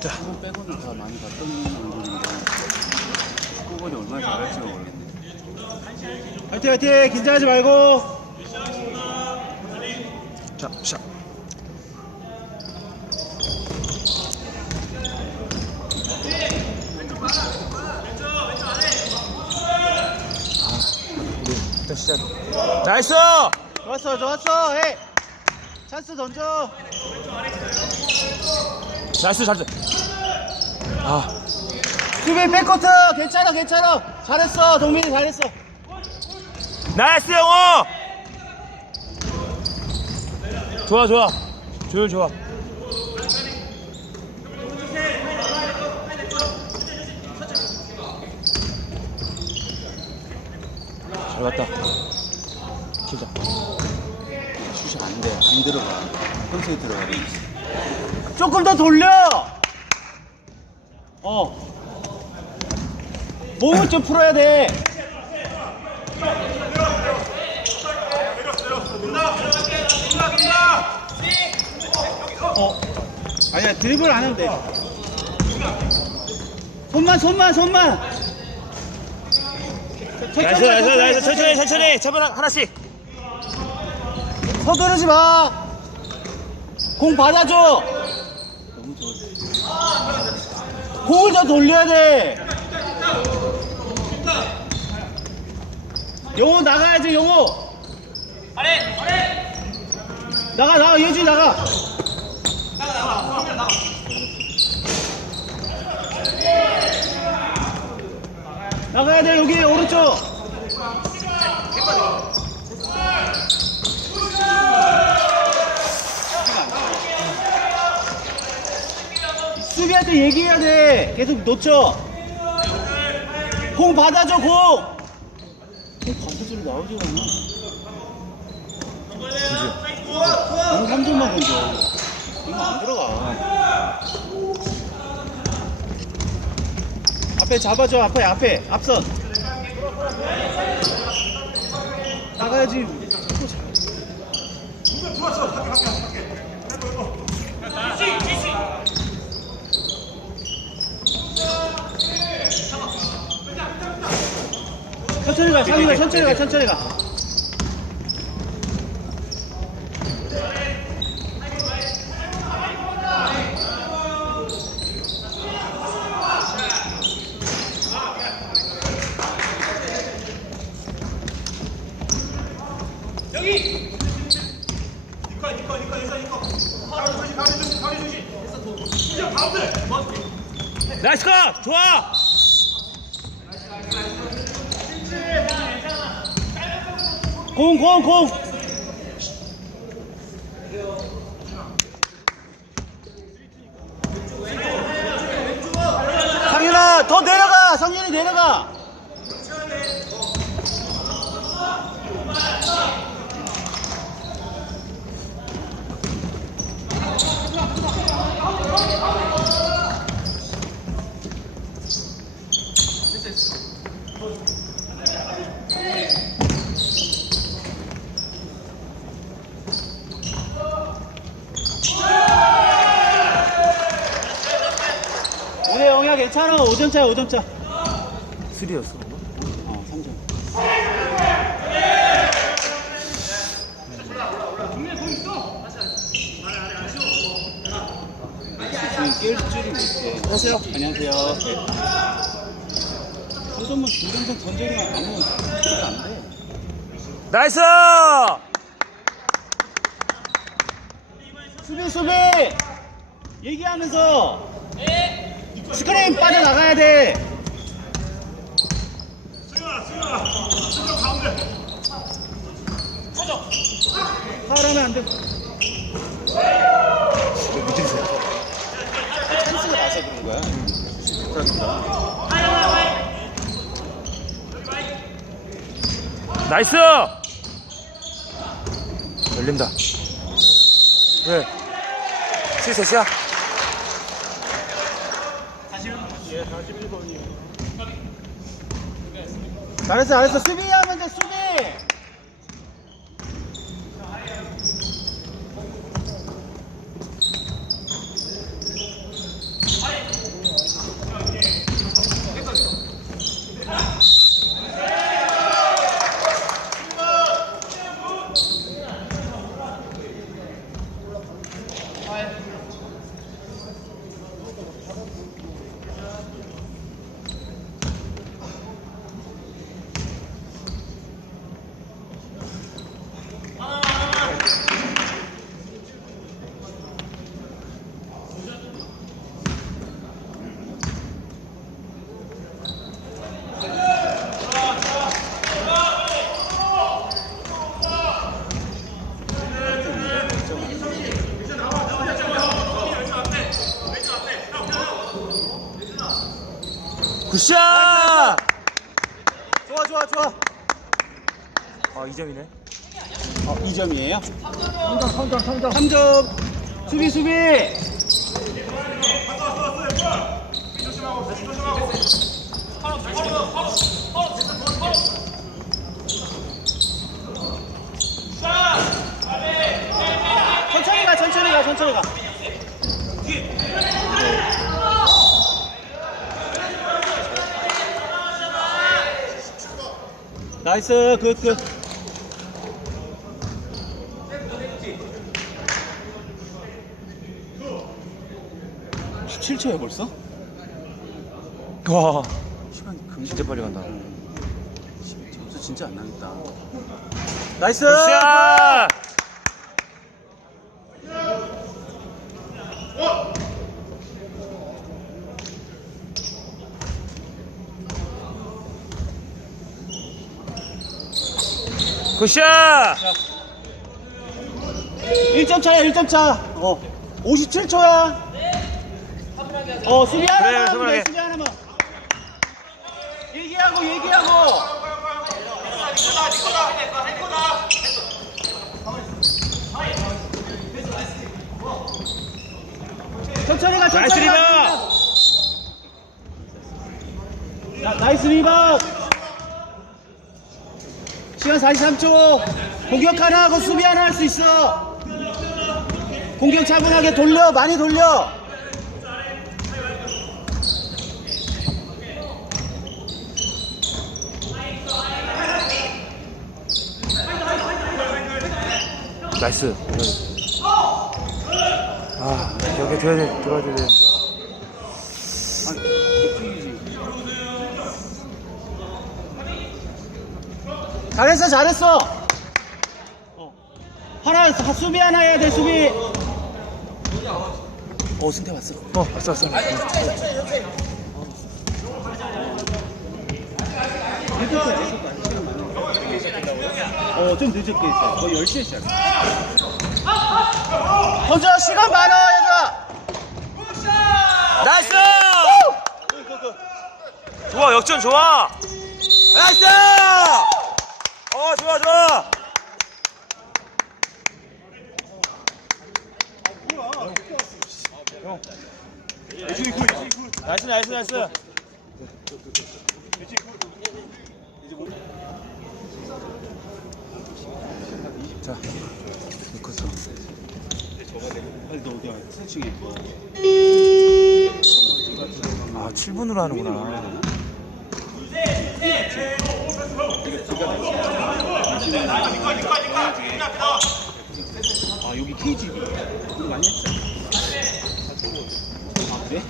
자. 빼고는 다 많이 봤던 얼굴인데 축구본이 얼마나 잘할지가 모르겠네. 화이팅 화이팅 긴장하지 말고 자 샷. 아, 시작. 나이스! 좋았어 좋았어 헤이 찬스 던져 나이스 잘했어 아. 수비 백코트 괜찮아 괜찮아. 잘했어 동민이 잘했어. 나이스 영호! 좋아 좋아. 조율 좋아. 잘 갔다. 키자. 슛이 안 돼. 안 들어가. 평소에 들어가야 돼. 조금 더 돌려! 어. 몸을 좀 풀어야 돼. 어. 아니야 드리블 안 해도 돼. 손만 손만 손만! 나이스 나이스 나이스 천천히 천천히 잡아 하나씩 서두르지 마. 공 받아줘. 너무 좋아. 공을 더 돌려야 돼. 영호 나가야지 영호. 나가 나가 예지 나가. 나가야 돼 여기 오른쪽. 수비한테 얘기해야 돼. 계속 놓쳐. 공 받아줘 공. 공 받아주면 나오지 않나? 공 3점만 던져. 이거 안 들어가. 앞에 잡아줘 앞에 앞에 앞선. 나가야지. 또 잘- 천천히 가, 상민아, 천천히 가, 천천히 가. 나이스 컷! 좋아! 공, 공, 공! 상윤아, 더 내려가! 성윤이 내려가! 오늘 영야 괜찮아. 5점 차야, 5점 차. 3였어. 어, 3점. 지금 깰 줄이 못해. 안녕하세요. 안녕하세요. 한 점만 중간선 던져리면 아무 소리가 안 돼. 나이스! 수비 수비! 얘기하면서 스크린 빠져나가야 돼. 파울하면 안 돼. 찬스가 나서 그런 거야. 나이스! 열린다. 왜? 실셋이야? 잘했어 잘했어. 수비하면 돼 수비. 굿샷! 좋아 좋아 좋아. 아, 2점이네. 어, 2점이에요? 3점 3점 3점 3점 수비 수비 천천히 가 천천히 가 천천히 가 나이스 굿굿 17초야 벌써? 와, 시간이 금 진짜 빨리 간다. 점수 진짜 안 나겠다. 나이스! 굿샷! 굿샷! 1점 차야, 1점 차. 어. 57초야. 어, 수비 하나만 그래. 수비 하나만. 얘기하고, 얘기하고. 천천히 가, 나이스 천천히 가. 나, 나이스 리바운드. 시간 43초. 공격 하나 하고 수비 하나 할 수 있어. 공격 차분하게 돌려, 많이 돌려. 나이스. 아, 여기 줘야 돼, 들어가야 되는데. 잘했어, 잘했어. 어. 하나, 하- 수비 하나 해야 돼, 수비. 어, 승태 왔어. 어, 왔어, 왔어. 어, 좀 늦게 했어. 거의 10시에 시작. 던져, 시간 많아, 얘들아. 나이스! 좋아, 역전 좋아! 나이스! 어, 좋아, 좋아! 나이스, 나이스, 나이스. 자, 이코스. 아니, 너 어디야? 아, 7분으로 하는구나. 아, 여기 KGB. 우리 많이 했어. 아, 그래?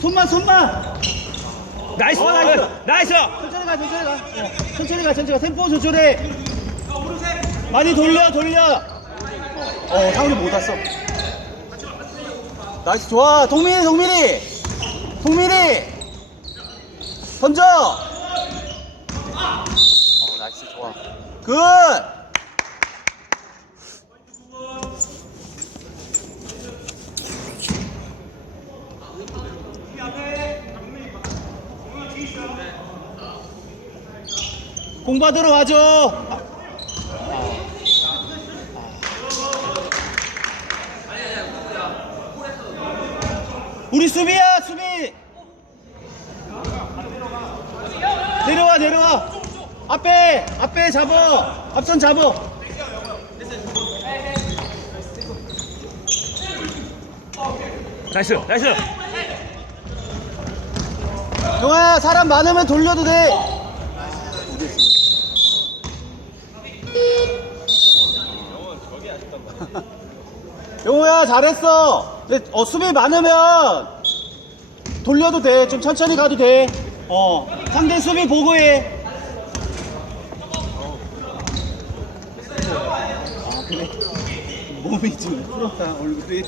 손만, 손만! 나이스! 어, 나이스! 나이스! 천천히 가, 천천히 가. 어, 천천히 가, 천천히 가. 템포 조절해. 많이 돌려, 돌려. 어, 사울이 못 왔어. 나이스, 좋아. 동민이, 동민이. 동민이. 던져. 어, 나이스, 좋아. 굿. 공 받으러 와줘. 우리 수비야 수비. 내려와 내려와. 앞에 앞에 잡어. 앞선 잡어. 나이스, 나이스! 용아야 사람 많으면 돌려도 돼. 용호야 잘했어. 근데 어, 수비 많으면 돌려도 돼. 좀 천천히 가도 돼. 어 상대 수비 보고 해. 그래. 몸이 좀 풀었다 얼굴이.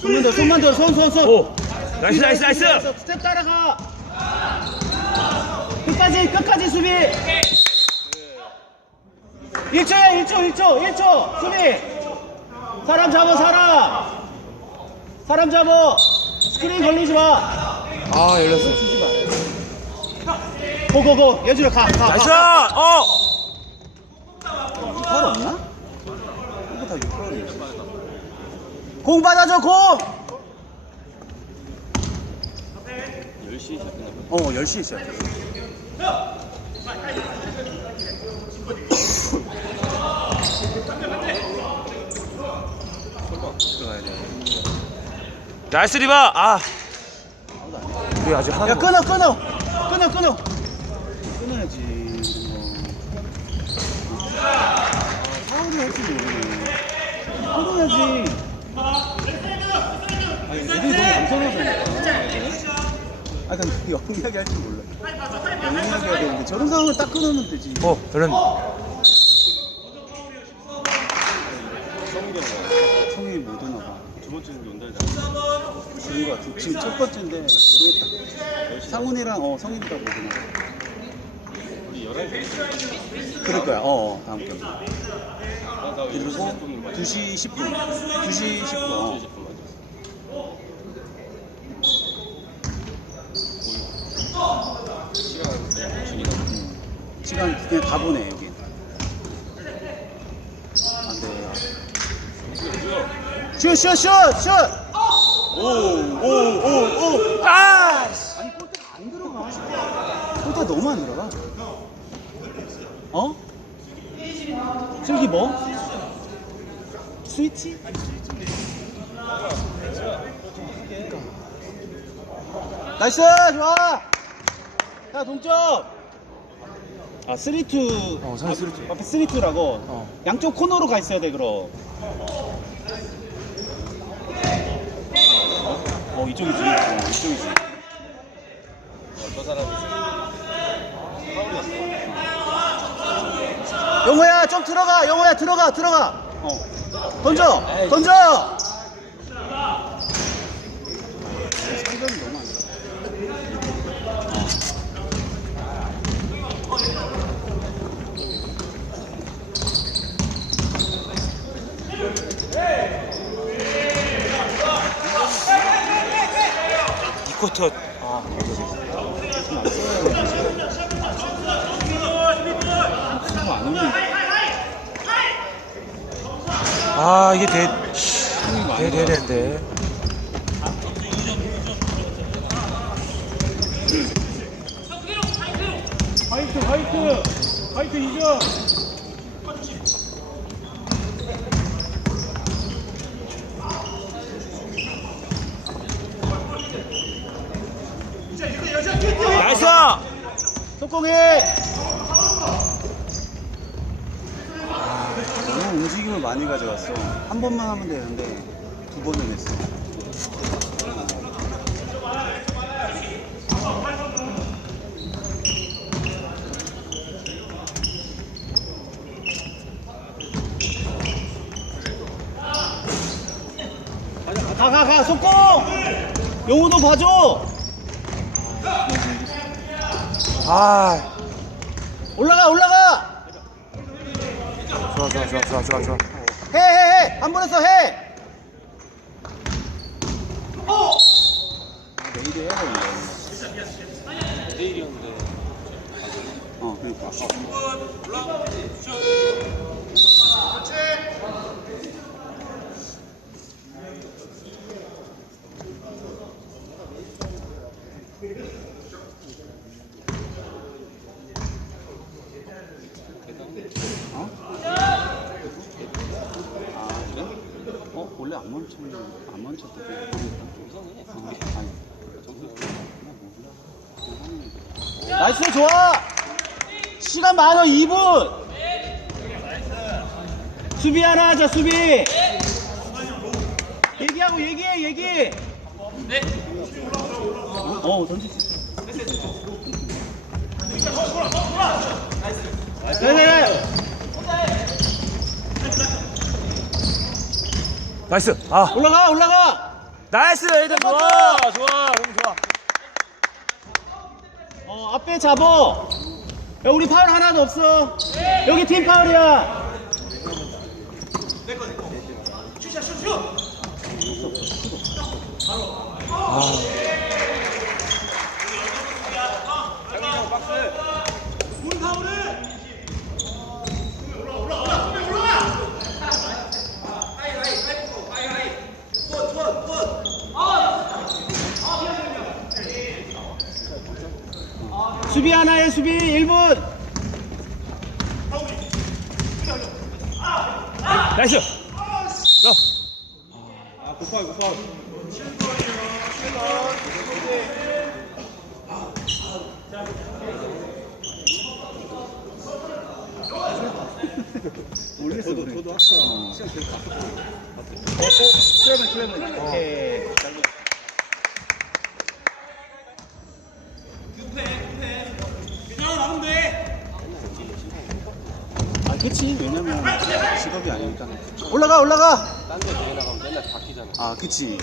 손만 더, 손만 더, 손, 손, 손. 오! 나이스, 나이스, 나이스! 스텝 따라가. 끝까지, 끝까지 수비. 1초야, 1초, 1초, 1초. 수비. 사람 잡아 사람 사람 잡아 스크린 걸리지 마아 열렸어 고고고. 예준아 가가 나이스! 어! 팔 없나? 이거 다 6팔이지. 공 받아줘 공! 10시에 시작했나? 어, 10시에 시작했어. 들어가야 돼. 나이스 리바! 아! 우리 아직 야 하나 끊어 끊어! 끊어 끊어 끊어야지. 이런 거. 아, 사우를 할줄 모르네. 끊어야지. 아니, 애들이 너무 얌전하다니까. 아, 근데 영리하게 할줄 몰라. 영리하게 해야 되는데 저런 상황을 딱 끊으면 되지. 어 열렸네 성이 못 오나 봐. 두 번째는 연달자. 그런 거 같아. 지금 첫 번째인데 모르겠다. 상훈이랑 어 성인이가 못 오나 봐. 11시. 그럴 거야. 어, 어 다음 경기. 그리고 2시 10분. 2시 10분. 어. 음. 시간 그냥 다 보내 여기. 안 돼. 슛 슛 슛 슛 오 오 오 오 아 아니 골대가 안 들어가 골대가 너무 안 들어가 어? 슬기 뭐? 스위치? 나이스 좋아 야 동점 아 3-2 어, 선수 쓰리 투. 앞에 3-2라고 어. 양쪽 코너로 가 있어야 돼 그럼 어 이쪽이지 어 이쪽이지 영호야 좀 들어가. 영호야 들어가 들어가. 어 던져 던져. 상점이 너무 안 들어가 이 쿼터 그거 안 올리고 아 이게 돼 돼, 돼, 되는데 화이트 화이트 화이트 이겨 나이스 속공해 너무 움직임을 많이 가져갔어 한 번만 하면 되는데 두 번을 했어. 가가 가 속공 영호도 봐줘! 아 올라가 올라가! 좋아 좋아 좋아 좋아 좋아 좋아 해해 해. 한번 했어 해 내일이 해야 되는데 내일이었는데 어 그러니까. 어? 어 멈췄다 어, 아니. 나이스 좋아! 시간 많아 2분! 수비 하나 하자 수비! 얘기하고 얘기해 얘기! 어 던질 수 있어 네네 나이스. 아. 올라가 올라가. 나이스, 에이든. 좋아, 좋아, 너무 좋아. 어 앞에 잡어. 야 우리 파울 하나도 없어. 여기 팀 파울이야. 아. 수비 하나에 수비 1분. 나이스. 너. 아 모르겠어 저도 저도 아까 시간 계속 봤었거든요 어? 어? 슬래면 슬래면 오케이 그치 왜냐면 직업이 아니니까. 올라가 올라가! 딴데 대회 나가면 맨날 바뀌잖아. 아 그치.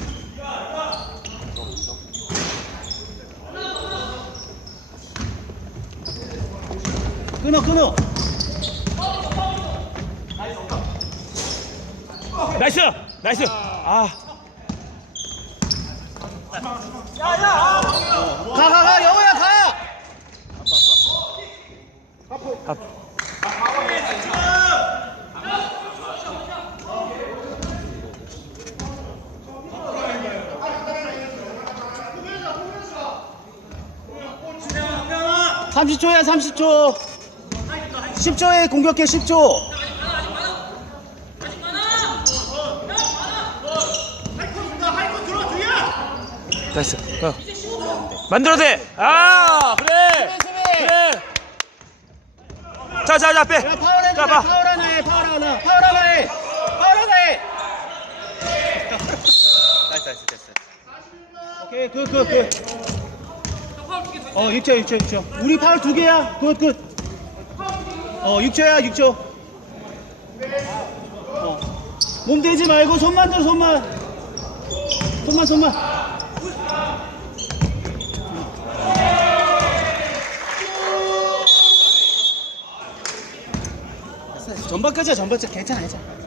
끊어 끊어! 나이스! 나이스! 아. 야야 가가가! 영호야 가! 아파 아파 아파 30초야 30초. 10초에 공격해 10초. 나이스 어. 만들어 돼아 그래. 그래. 자자자 빼. 자, 봐. 봐. 파울 하나 해. 파울 하나. 파울 하나 해. 파울 하나 해. 나이스 나이스 됐어. 오케이 굿 굿 굿. 어 6초 6초 6초. 우리 파울 두 개야. 굿 굿. 어 6초야 6초. 어. 몸 대지 말고 손만 들어 손만. 손만 손만. 전반까지야 전반까지 괜찮아 괜찮아.